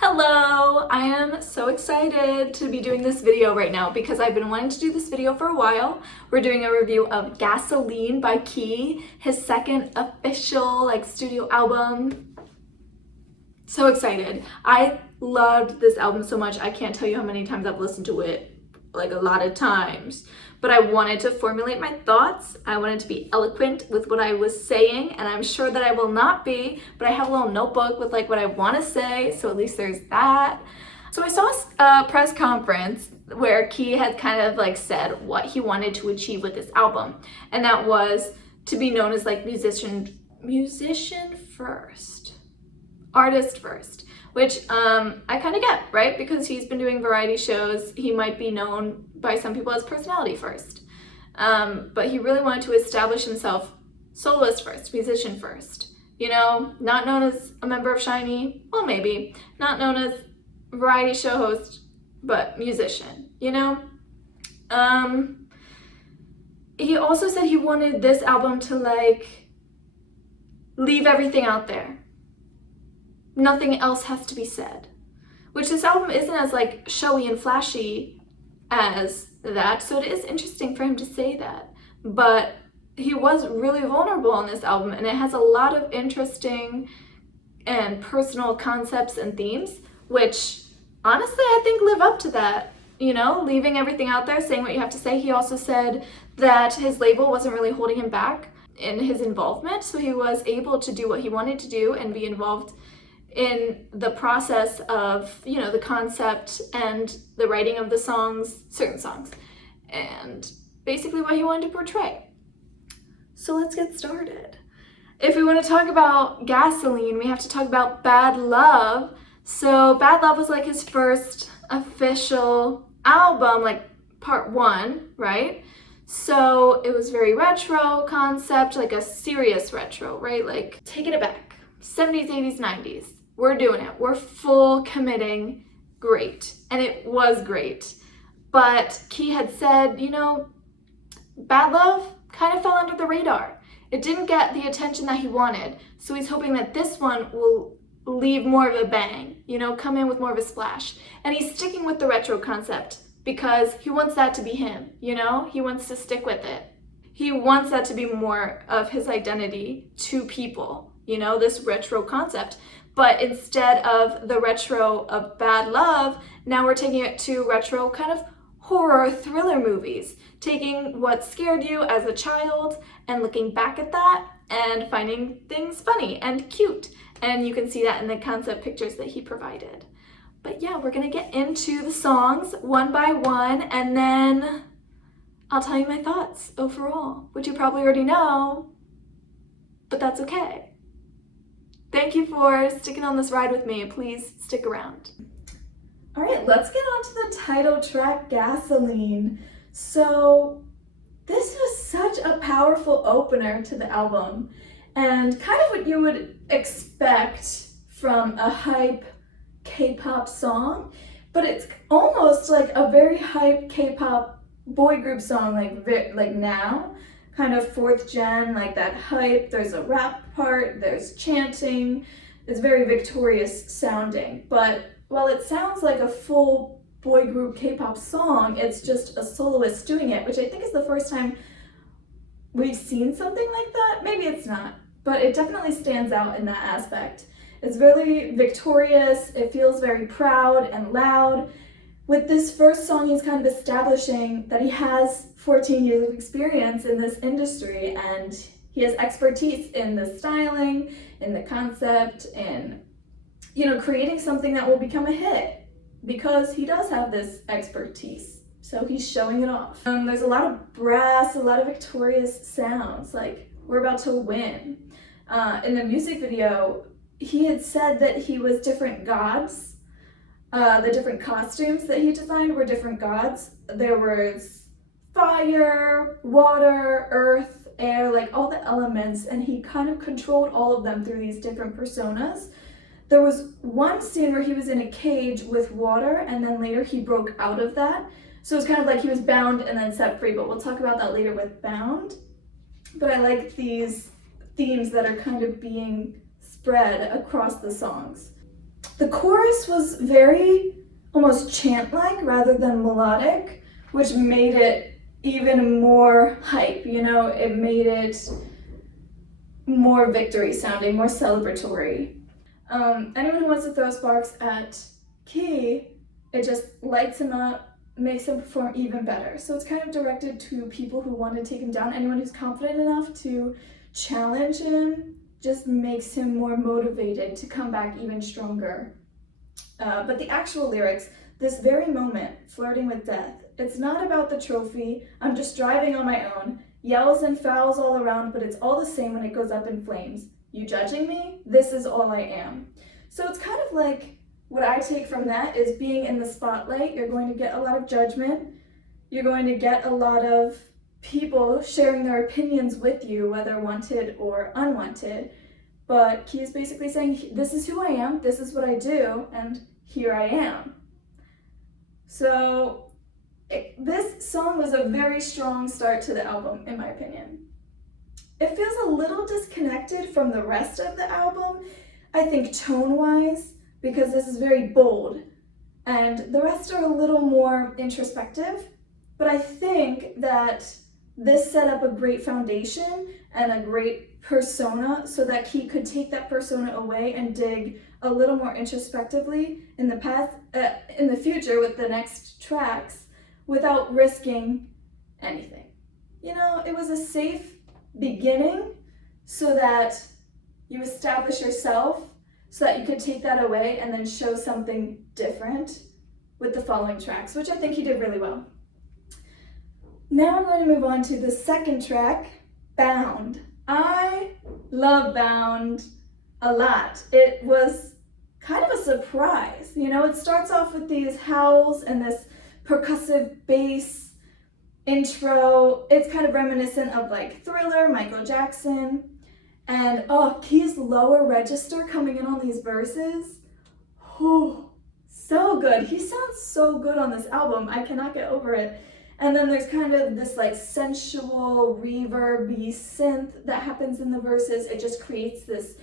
Hello! I am so excited to be doing this video right now because I've been wanting to do this video for a while. We're doing a review of Gasoline by Key, his second official studio album. So excited. I loved this album so much. I can't tell you how many times I've listened to it, like a lot of times. But I wanted to formulate my thoughts. I wanted to be eloquent with what I was saying, and I'm sure that I will not be, but I have a little notebook with what I want to say, so at least there's that. So I saw a press conference where Key had kind of said what he wanted to achieve with this album, and that was to be known as musician first, artist first. Which I kind of get, right? Because he's been doing variety shows. He might be known by some people as personality first. But he really wanted to establish himself soloist first, musician first. You know, not known as a member of SHINee, well maybe. Not known as variety show host, but musician, you know? He also said he wanted this album to leave everything out there. Nothing else has to be said, which this album isn't as showy and flashy as that, so it is interesting for him to say that. But he was really vulnerable on this album, and it has a lot of interesting and personal concepts and themes, which honestly I think live up to that, you know, leaving everything out there, saying what you have to say. He also said that his label wasn't really holding him back in his involvement, so he was able to do what he wanted to do and be involved in the process of, you know, the concept and the writing of the songs, certain songs, and basically what he wanted to portray. So let's get started. If we want to talk about Gasoline, we have to talk about Bad Love. So Bad Love was his first official album, part one, right? So it was very retro concept, a serious retro, right? Taking it back. 70s, 80s, 90s. We're doing it. We're full committing. Great. And it was great. But Key had said, you know, Bad Love kind of fell under the radar. It didn't get the attention that he wanted. So he's hoping that this one will leave more of a bang, you know, come in with more of a splash. And he's sticking with the retro concept because he wants that to be him, you know? He wants to stick with it. He wants that to be more of his identity to people, you know, this retro concept. But instead of the retro of Bad Love, now we're taking it to retro kind of horror thriller movies, taking what scared you as a child and looking back at that and finding things funny and cute. And you can see that in the concept pictures that he provided. But yeah, we're gonna get into the songs one by one, and then I'll tell you my thoughts overall, which you probably already know, but that's okay. Thank you for sticking on this ride with me. Please stick around. All right, let's get on to the title track, Gasoline. So this was such a powerful opener to the album, and kind of what you would expect from a hype K-pop song, but it's almost a very hype K-pop boy group song, now. Kind of fourth gen, that hype. There's a rap part, there's chanting. It's very victorious sounding. But while it sounds like a full boy group K-pop song, it's just a soloist doing it, which I think is the first time we've seen something like that. Maybe it's not, but it definitely stands out in that aspect. It's really victorious. It feels very proud and loud. With this first song, he's kind of establishing that he has 14 years of experience in this industry, and he has expertise in the styling, in the concept, in, you know, creating something that will become a hit, because he does have this expertise. So he's showing it off. There's a lot of brass, a lot of victorious sounds, we're about to win. In the music video, he had said that he was different gods. The different costumes that he designed were different gods. There was fire, water, earth, air, all the elements, and he kind of controlled all of them through these different personas. There was one scene where he was in a cage with water, and then later he broke out of that. So it's kind of he was bound and then set free, but we'll talk about that later with bound. But I like these themes that are kind of being spread across the songs. The chorus was very almost chant-like rather than melodic, which made it even more hype, you know? It made it more victory sounding, more celebratory. Anyone who wants to throw sparks at Key, it just lights him up, makes him perform even better. So it's kind of directed to people who want to take him down. Anyone who's confident enough to challenge him just makes him more motivated to come back even stronger. But the actual lyrics, this very moment, flirting with death, it's not about the trophy, I'm just driving on my own, yells and fouls all around, but it's all the same when it goes up in flames. You judging me? This is all I am. So it's kind of like, what I take from that is being in the spotlight, you're going to get a lot of judgment, you're going to get a lot of people sharing their opinions with you, whether wanted or unwanted. But Key is basically saying, this is who I am, this is what I do, and here I am. So this song was a very strong start to the album, in my opinion. It feels a little disconnected from the rest of the album, I think tone-wise, because this is very bold, and the rest are a little more introspective. But I think that this set up a great foundation and a great persona so that he could take that persona away and dig a little more introspectively in the future with the next tracks without risking anything. You know, it was a safe beginning so that you establish yourself so that you could take that away and then show something different with the following tracks, which I think he did really well. Now I'm going to move on to the second track, Bound. I love Bound a lot. It was kind of a surprise. You know, it starts off with these howls and this percussive bass intro. It's kind of reminiscent of like Thriller, Michael Jackson. And Key's lower register coming in on these verses. Oh, so good. He sounds so good on this album. I cannot get over it. And then there's kind of this like sensual reverby synth that happens in the verses. It just creates this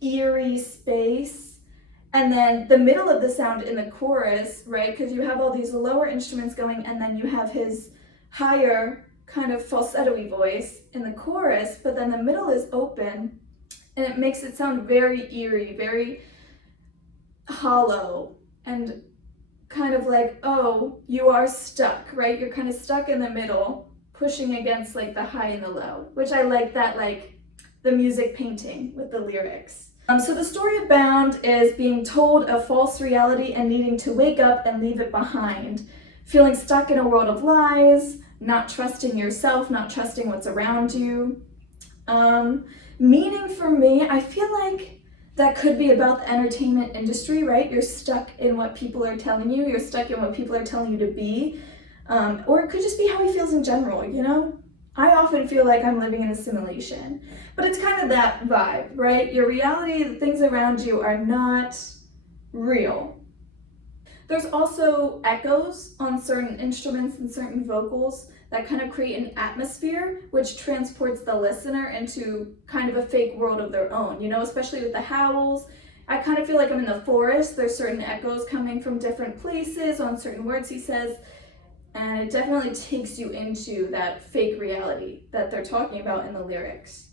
eerie space. And then the middle of the sound in the chorus, right? Because you have all these lower instruments going and then you have his higher kind of falsetto-y voice in the chorus, but then the middle is open and it makes it sound very eerie, very hollow, and kind of like, oh, you are stuck, right? You're kind of stuck in the middle, pushing against like the high and the low, which I like that, like the music painting with the lyrics. So the story of Bound is being told a false reality and needing to wake up and leave it behind, feeling stuck in a world of lies, not trusting yourself, not trusting what's around you. Meaning for me, I feel like that could be about the entertainment industry, right? You're stuck in what people are telling you, you're stuck in what people are telling you to be, or it could just be how he feels in general, you know? I often feel like I'm living in a simulation, but it's kind of that vibe, right? Your reality, the things around you are not real. There's also echoes on certain instruments and certain vocals that kind of create an atmosphere which transports the listener into kind of a fake world of their own, you know, especially with the howls. I kind of feel like I'm in the forest. There's certain echoes coming from different places on certain words he says, and it definitely takes you into that fake reality that they're talking about in the lyrics.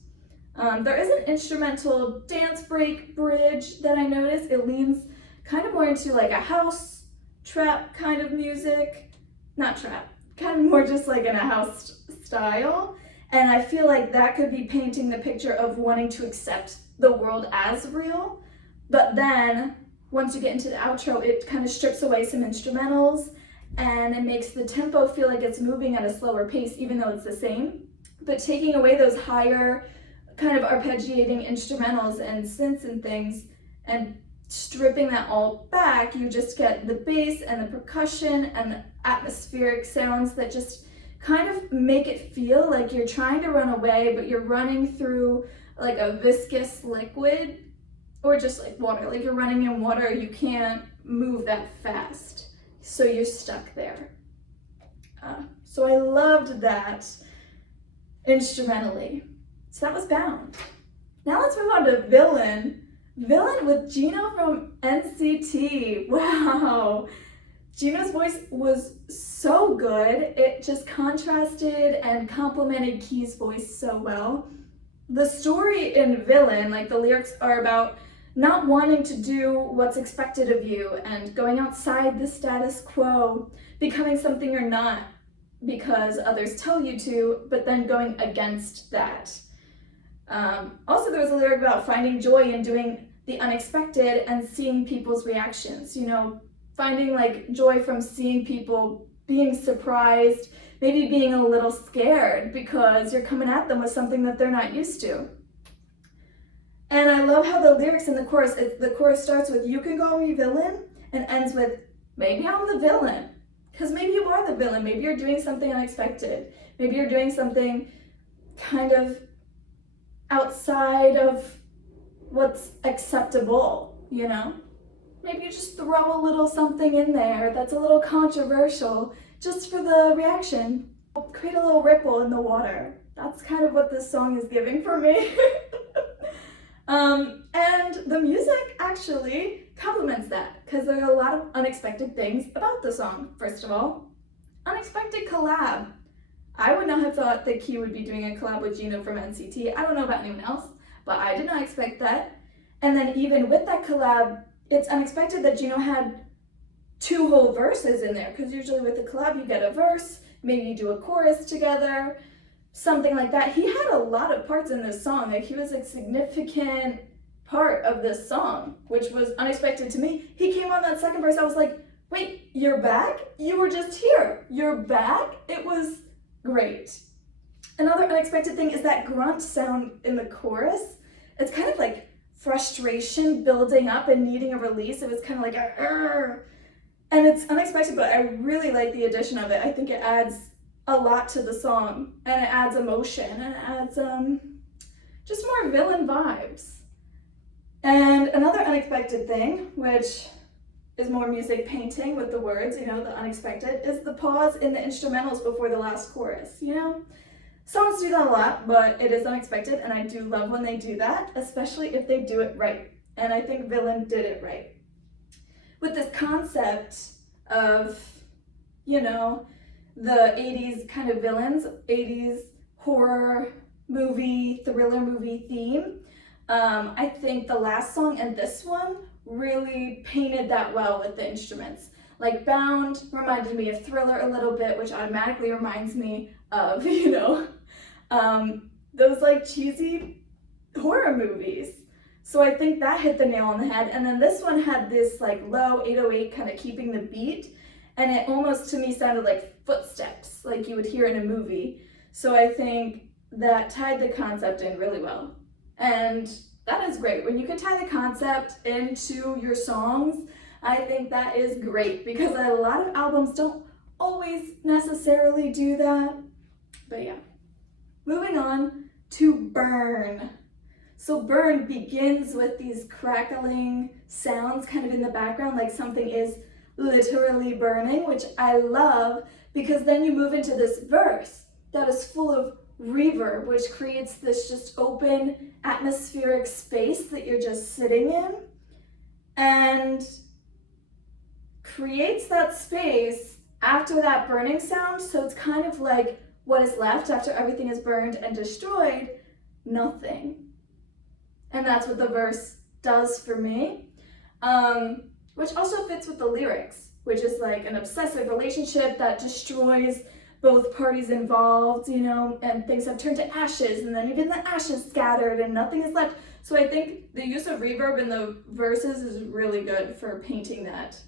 There is an instrumental dance break bridge that I noticed. It leans kind of more into like a house trap kind of music, not trap, kind of more just like in a house style. And I feel like that could be painting the picture of wanting to accept the world as real. But then once you get into the outro, it kind of strips away some instrumentals and it makes the tempo feel like it's moving at a slower pace, even though it's the same. But taking away those higher kind of arpeggiating instrumentals and synths and things and stripping that all back, you just get the bass and the percussion and the atmospheric sounds that just kind of make it feel like you're trying to run away, but you're running through like a viscous liquid or just like water. Like you're running in water, you can't move that fast, so you're stuck there. So I loved that instrumentally. So that was Bound. Now let's move on to Villain. Villain with Gino from NCT. Wow. Gino's voice was so good. It just contrasted and complemented Key's voice so well. The story in Villain, like the lyrics are about not wanting to do what's expected of you and going outside the status quo, becoming something you're not because others tell you to, but then going against that. Also, there was a lyric about finding joy in doing the unexpected and seeing people's reactions, you know, finding like joy from seeing people being surprised, maybe being a little scared because you're coming at them with something that they're not used to. And I love how the lyrics in the chorus starts with, "You can call me villain," and ends with, "Maybe I'm the villain." Because maybe you are the villain. Maybe you're doing something unexpected. Maybe you're doing something kind of outside of what's acceptable, you know? Maybe you just throw a little something in there that's a little controversial just for the reaction. Create a little ripple in the water. That's kind of what this song is giving for me. And the music actually complements that because there are a lot of unexpected things about the song. First of all, unexpected collab. I would not have thought that Key would be doing a collab with Gino from NCT. I don't know about anyone else, but I did not expect that. And then even with that collab, it's unexpected that Gino had 2 whole verses in there, because usually with a collab you get a verse, maybe you do a chorus together, something like that. He had a lot of parts in this song. Like, he was a significant part of this song, which was unexpected to me. He came on that second verse, I was like, wait, you're back? You were just here. You're back? It was great. Another unexpected thing is that grunt sound in the chorus. It's kind of like frustration building up and needing a release. It was kind of like a "Arr!" And it's unexpected, but I really like the addition of it. I think it adds a lot to the song, and it adds emotion, and it adds just more villain vibes. And another unexpected thing, which is more music painting with the words, you know, the unexpected, is the pause in the instrumentals before the last chorus, you know? Songs do that a lot, but it is unexpected, and I do love when they do that, especially if they do it right. And I think Villain did it right. With this concept of, you know, the 80s kind of villains, 80s horror movie, thriller movie theme, I think the last song and this one really painted that well with the instruments. Like Bound reminded me of Thriller a little bit, which automatically reminds me of, you know, those like cheesy horror movies. So I think that hit the nail on the head. And then this one had this like low 808 kind of keeping the beat. And it almost to me sounded like footsteps, like you would hear in a movie. So I think that tied the concept in really well. And that is great. When you can tie the concept into your songs, I think that is great, because a lot of albums don't always necessarily do that. But yeah. Moving on to Burn. So Burn begins with these crackling sounds kind of in the background, like something is literally burning, which I love, because then you move into this verse that is full of reverb, which creates this just open atmospheric space that you're just sitting in, and creates that space after that burning sound. So it's kind of like what is left after everything is burned and destroyed, nothing. And that's what the verse does for me, which also fits with the lyrics, which is like an obsessive relationship that destroys both parties involved, you know, and things have turned to ashes, and then even the ashes scattered and nothing is left. So I think the use of reverb in the verses is really good for painting that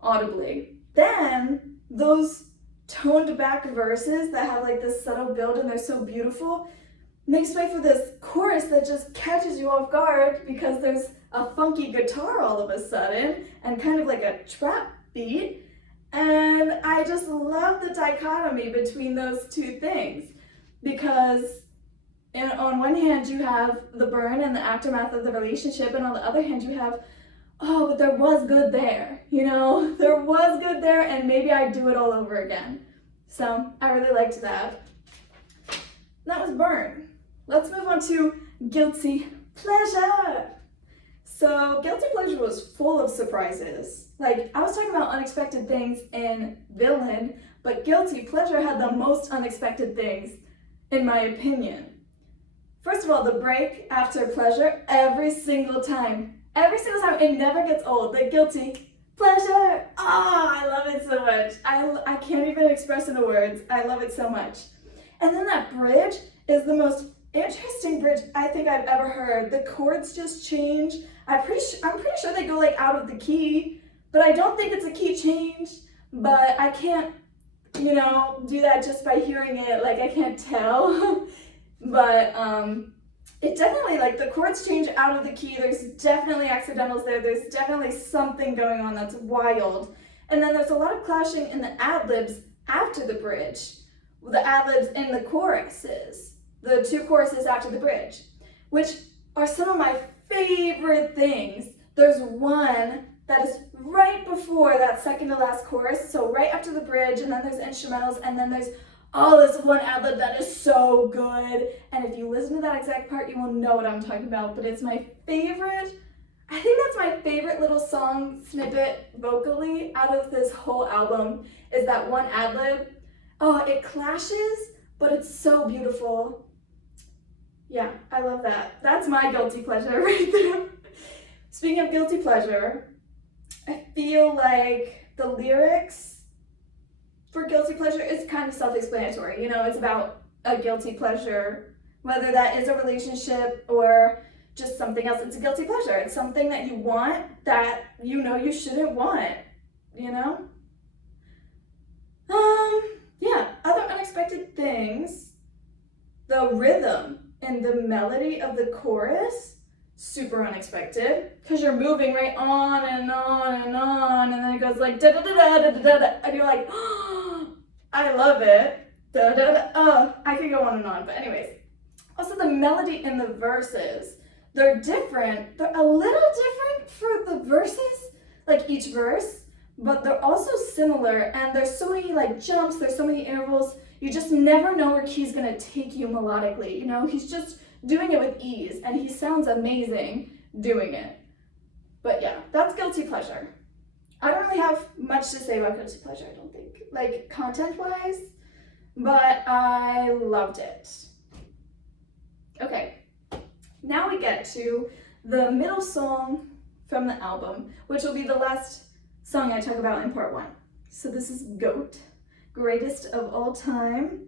audibly. Then those toned back verses that have like this subtle build and they're so beautiful makes way for this chorus that just catches you off guard, because there's a funky guitar all of a sudden and kind of like a trap beat. And I just love the dichotomy between those two things, because on one hand you have the burn and the aftermath of the relationship, and on the other hand you have, oh, but there was good there, you know, there was good there, and maybe I'd do it all over again. So I really liked that. That was Burn. Let's move on to Guilty Pleasure. So Guilty Pleasure was full of surprises. Like, I was talking about unexpected things in Villain, but Guilty Pleasure had the most unexpected things, in my opinion. First of all, the break after Pleasure, every single time, it never gets old. The Guilty Pleasure, I love it so much. I can't even express in the words. I love it so much. And then that bridge is the most interesting bridge I think I've ever heard. The chords just change. I'm pretty sure they go like out of the key, but I don't think it's a key change. But I can't, do that just by hearing it. Like, I can't tell. But it definitely, like, the chords change out of the key. There's definitely accidentals there. There's definitely something going on that's wild. And then there's a lot of clashing in the ad-libs after the bridge. The ad-libs in the choruses. The two choruses after the bridge, which are some of my favorite things. There's one that is right before that second to last chorus, so right after the bridge, and then there's instrumentals, and then there's this one ad-lib that is so good. And if you listen to that exact part, you will know what I'm talking about, but it's my favorite. I think that's my favorite little song snippet vocally out of this whole album, is that one ad-lib. Oh, it clashes, but it's so beautiful. Yeah, I love that. That's my guilty pleasure right there. Speaking of guilty pleasure, I feel like the lyrics for guilty pleasure is kind of self-explanatory. It's about a guilty pleasure, whether that is a relationship or just something else. It's a guilty pleasure. It's something that you want that you shouldn't want, Yeah, other unexpected things. The rhythm and the melody of the chorus, super unexpected, because you're moving right on and on and on, and then it goes like da da da da da da da, and you're like, oh, I love it. Da da da. Oh, I can go on and on, but anyways. Also, the melody in the verses, they're different. They're a little different for the verses, like each verse, but they're also similar, and there's so many like jumps, there's so many intervals. You just never know where key's gonna take you melodically. He's just doing it with ease, and he sounds amazing doing it. But yeah, that's guilty pleasure. I don't really have much to say about guilty pleasure, I don't think, like content-wise, but I loved it. Okay, now we get to the middle song from the album, which will be the last song I talk about in part 1. So this is GOAT. Greatest of all time.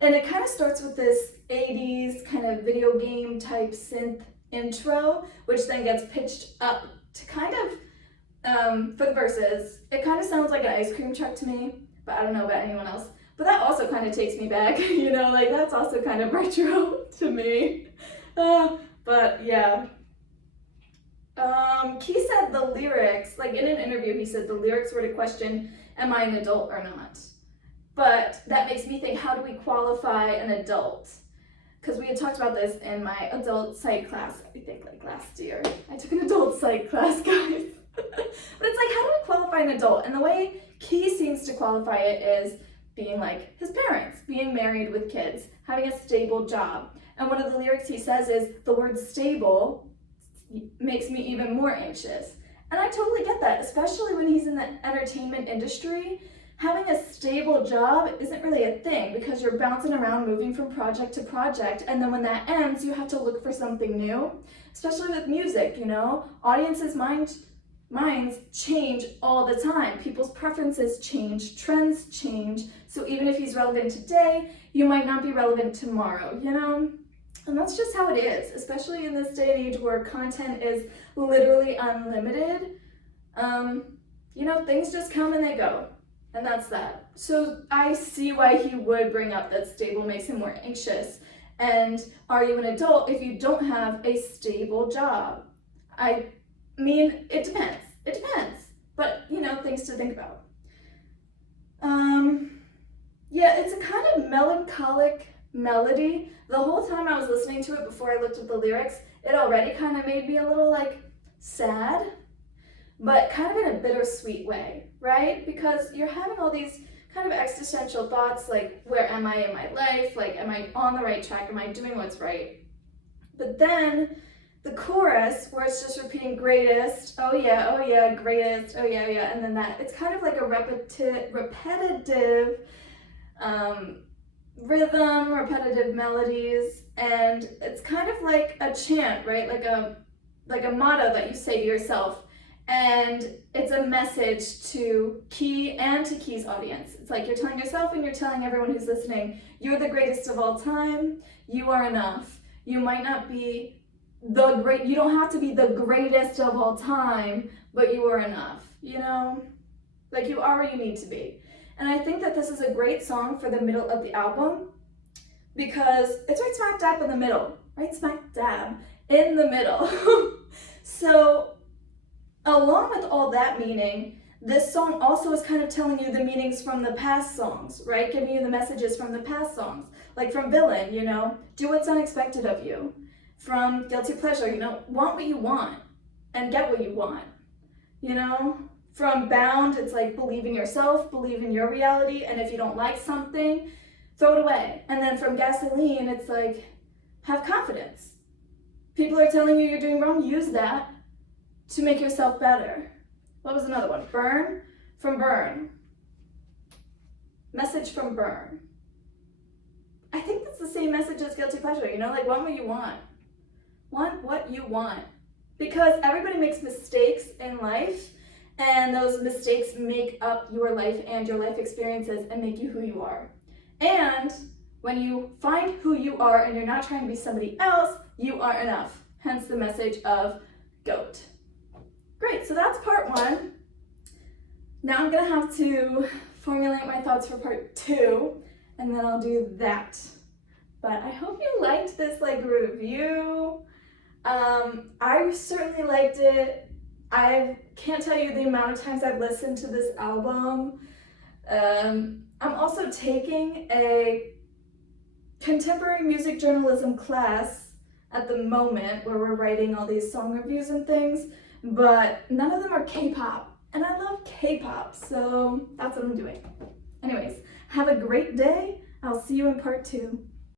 And it kind of starts with this 80s kind of video game type synth intro, which then gets pitched up to kind of, for the verses, it kind of sounds like an ice cream truck to me, but I don't know about anyone else. But that also kind of takes me back, like that's also kind of retro to me. But yeah. He said the lyrics, like in an interview, he said the lyrics were to question, am I an adult or not? But that makes me think, how do we qualify an adult? Because we had talked about this in my adult psych class, I think like last year. I took an adult psych class, guys. But it's like, how do we qualify an adult? And the way Key seems to qualify it is being like his parents, being married with kids, having a stable job. And one of the lyrics he says is, the word stable makes me even more anxious. And I totally get that, especially when he's in the entertainment industry. Having a stable job isn't really a thing because you're bouncing around, moving from project to project, and then when that ends, you have to look for something new. Especially with music, audiences' minds change all the time. People's preferences change, trends change. So even if he's relevant today, you might not be relevant tomorrow, And that's just how it is, especially in this day and age where content is literally unlimited. Things just come and they go. And that's that. So I see why he would bring up that stable makes him more anxious. And are you an adult if you don't have a stable job? I mean, it depends. It depends. But, things to think about. Yeah, it's a kind of melancholic melody. The whole time I was listening to it before I looked at the lyrics, it already kind of made me a little, sad. But kind of in a bittersweet way, right? Because you're having all these kind of existential thoughts, like, where am I in my life? Like, am I on the right track? Am I doing what's right? But then the chorus, where it's just repeating greatest, oh yeah, greatest, oh yeah, and then that, it's kind of like a repetitive rhythm, repetitive melodies, and it's kind of like a chant, right? Like a motto that you say to yourself, and it's a message to Key and to Key's audience. It's like you're telling yourself and you're telling everyone who's listening, you're the greatest of all time, you are enough. You might not be you don't have to be the greatest of all time, but you are enough, you know? Like you are where you need to be. And I think that this is a great song for the middle of the album because it's right smack dab in the middle, right smack dab in the middle. So along with all that meaning, this song also is kind of telling you the meanings from the past songs, right? Giving you the messages from the past songs. Like from Villain, you know, do what's unexpected of you. From Guilty Pleasure, you know, want what you want and get what you want, you know? From Bound, it's like believe in yourself, believe in your reality, and if you don't like something, throw it away. And then from Gasoline, it's like have confidence. People are telling you you're doing wrong, use that to make yourself better. What was another one? Burn, from Burn. Message from Burn. I think that's the same message as Guilty Pleasure, you know, like want what you want. Want what you want. Because everybody makes mistakes in life, and those mistakes make up your life and your life experiences and make you who you are. And when you find who you are and you're not trying to be somebody else, you are enough. Hence the message of GOAT. Great, so that's part one. Now I'm gonna have to formulate my thoughts for part two, and then I'll do that. But I hope you liked this like review. I certainly liked it. I can't tell you the amount of times I've listened to this album. I'm also taking a contemporary music journalism class at the moment where we're writing all these song reviews and things, but none of them are K-pop, and I love K-pop, so that's what I'm doing. Anyways, have a great day. I'll see you in part two.